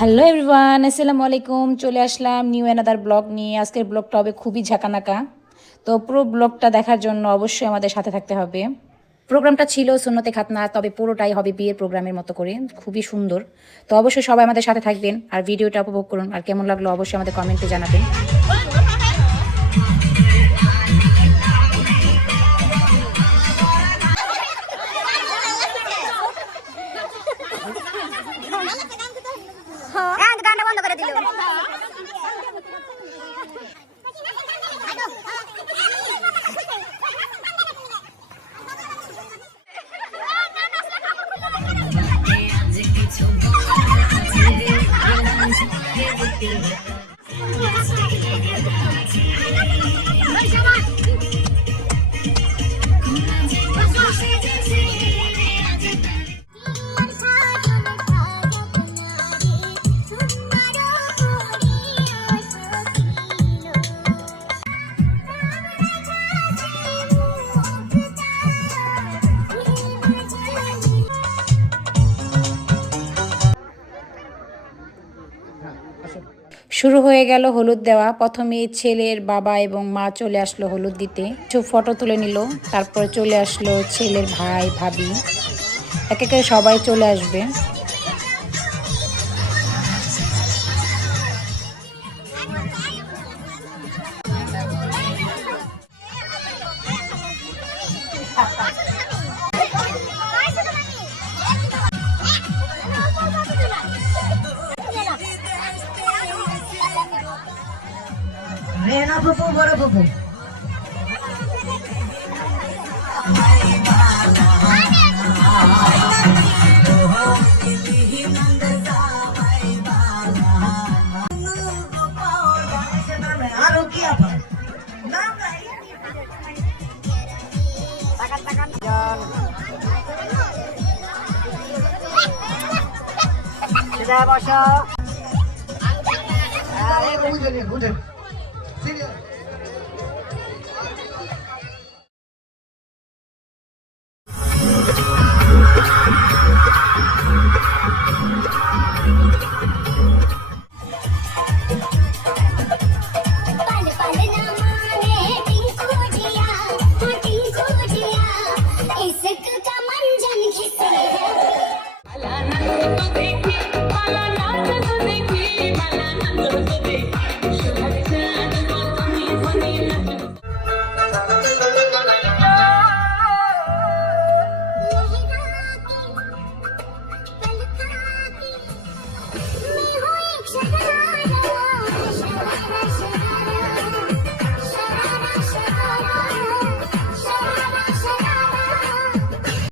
Hello everyone, আসসালামু আলাইকুম। চলে আসলাম নিউ অ্যানাদার ব্লগ নিয়ে। আজকের ব্লগটা হবে খুবই ঝাঁকানাকা, তো পুরো ব্লগটা দেখার জন্য অবশ্যই আমাদের সাথে থাকতে হবে। প্রোগ্রামটা ছিল সুন্নতে খাতনা, তবে পুরোটাই হবে বিয়ের প্রোগ্রামের মতো করে, খুবই সুন্দর। তো অবশ্যই সবাই আমাদের সাথে থাকবেন আর ভিডিওটা উপভোগ করুন। আর কেমন লাগলো অবশ্যই আমাদের কমেন্টে জানাবেন। শুরু হয়ে গেল হলুদ দেওয়া। প্রথমে ছেলের বাবা এবং মা চলে আসলো হলুদ দিতে, কিছু ফটো তুলে নিল। তারপরে চলে আসলো ছেলের ভাই ভাবি, এক একে সবাই চলে আসবে। রেনা ফুপু, বড় ফুপু। আরো কি আবার বসা।